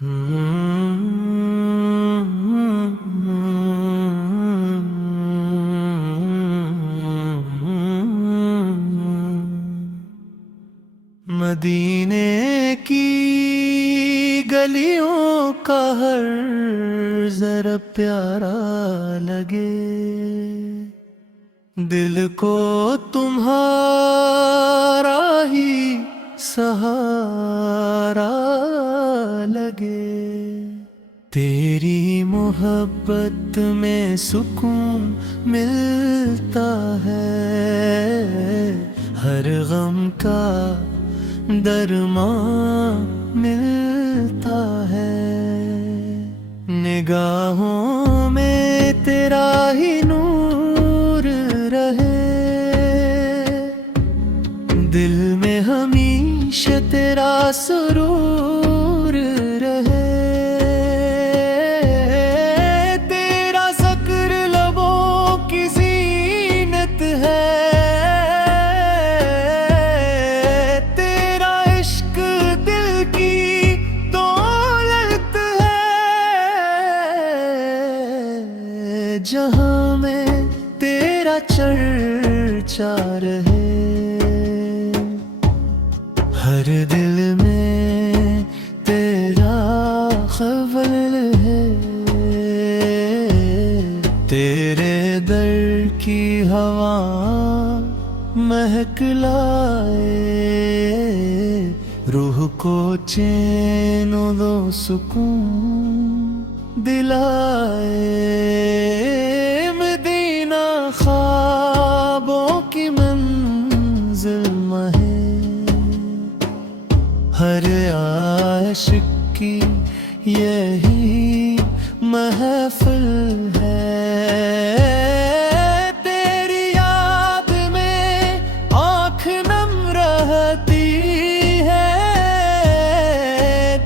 मदीने की गलियों का हर जरा प्यारा लगे, दिल को तुम्हारा ही सहारा लगे। तेरी मोहब्बत में सुकून मिलता है, हर गम का दरमां मिलता है। निगाहों में तेरा ही नूर रहे, दिल में हमेशा तेरा सुरूर रहे। तेरा ज़िक्र लबों की ज़ीनत है, तेरा इश्क दिल की दौलत है। जहां में तेरा चर्चा रहे, हर दिल में तेरा ख़बर है। तेरे दर की हवा महक लाए, रूह को चैन दो सुकून दिलाए। मदीना ख्वाबों की मंजिल है, हर आशिक की यही महफिल है। तेरी याद में आँख नम रहती है,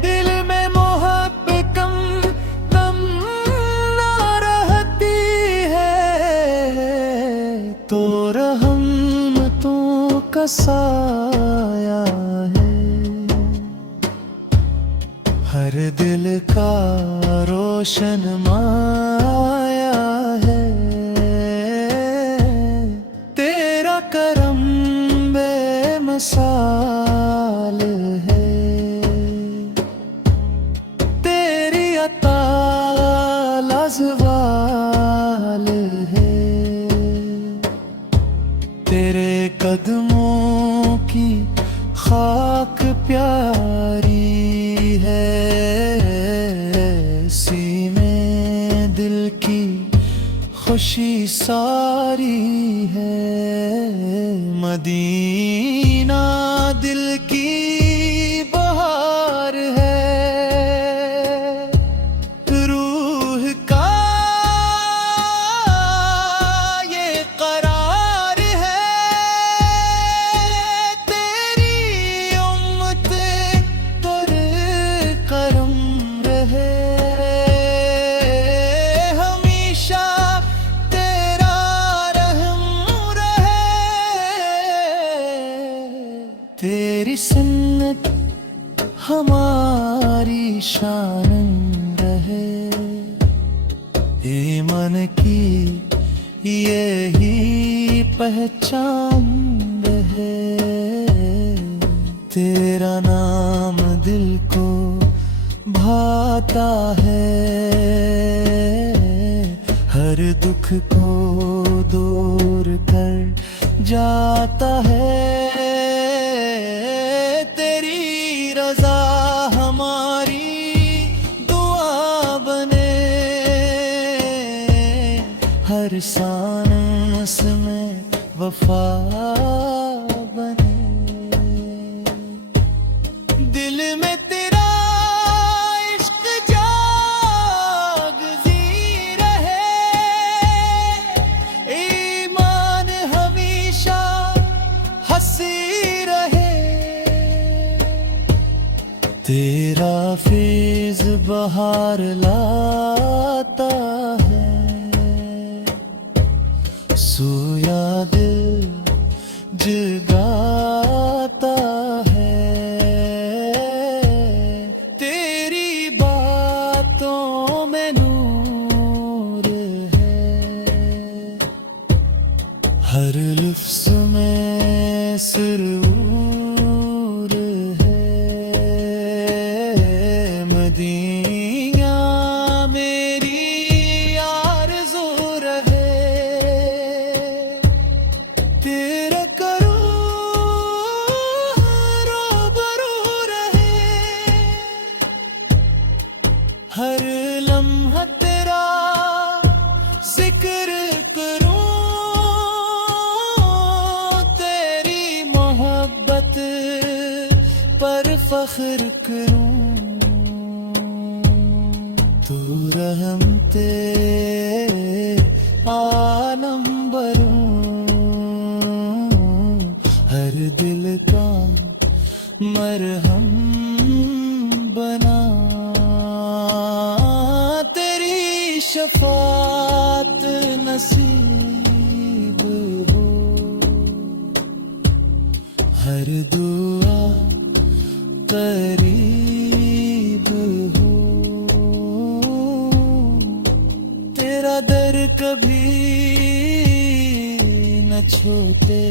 दिल में मोहब्बत कम ना रहती है। तो रहमतों का साया है, हर दिल का रोशन माया है। तेरा करम बेमिसाल है, तेरी अता लाजवाल है। तेरे कदमों की खाक प्यारी है, सीने दिल की खुशी सारी है। मदीना दिल की बहार है, रूह का ये करार है। तेरी उम्मत पर करम रहे, हमेशा तेरा रहम रहे। तेरी सुन्नत हमारी शान रहे, ईमान की यही पहचान रहे। तेरा नाम दिल को भाता है, हर दुख को दूर कर जाता है। तेरी रजा हमारी दुआ बने, हर सांस में वफा बने। दिल में तेरा इश्क जागती रहे, ईमान हमेशा हंसी रहे। तेरा फैज़ बहार लाता है, सोया दिल जगाता है। तेरी हर लम्हा तेरा जिक्र करूं, तेरी मोहब्बत पर फख्र करूं। तू रहमते आलम बरूं, हर दिल का मरहम बना। तेरी शफात नसीब हो, हर दुआ करीब हो। तेरा दर कभी न छोटे,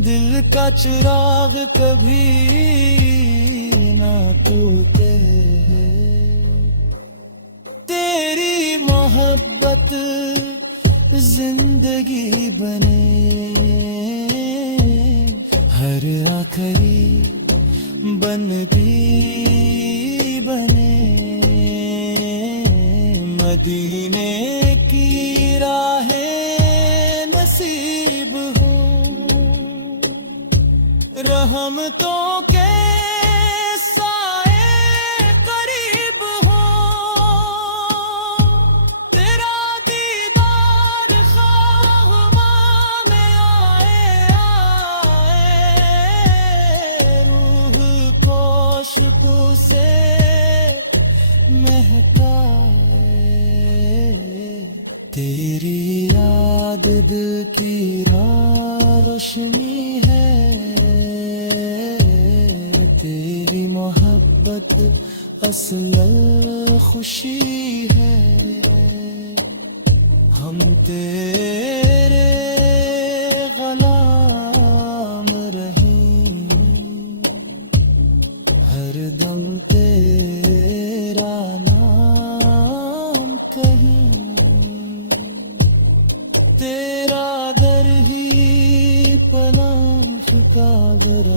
दिल का चिराग कभी ना टूटे। तेरी मोहब्बत जिंदगी बने, हर आखिरी बंदगी बने। मदीने की राहें नसीब हो, रहमतों के साए करीब हो। तेरा दीदार ख्वाह में आए आए, रूह को खुशबू से महकाए। तेरी याद दिल की रोशनी है, तेरी मोहब्बत असल खुशी है। हम तेरे गुलाम रहें, हर दम तेरा नाम कहीं। तेरा दर ही पनाह का दर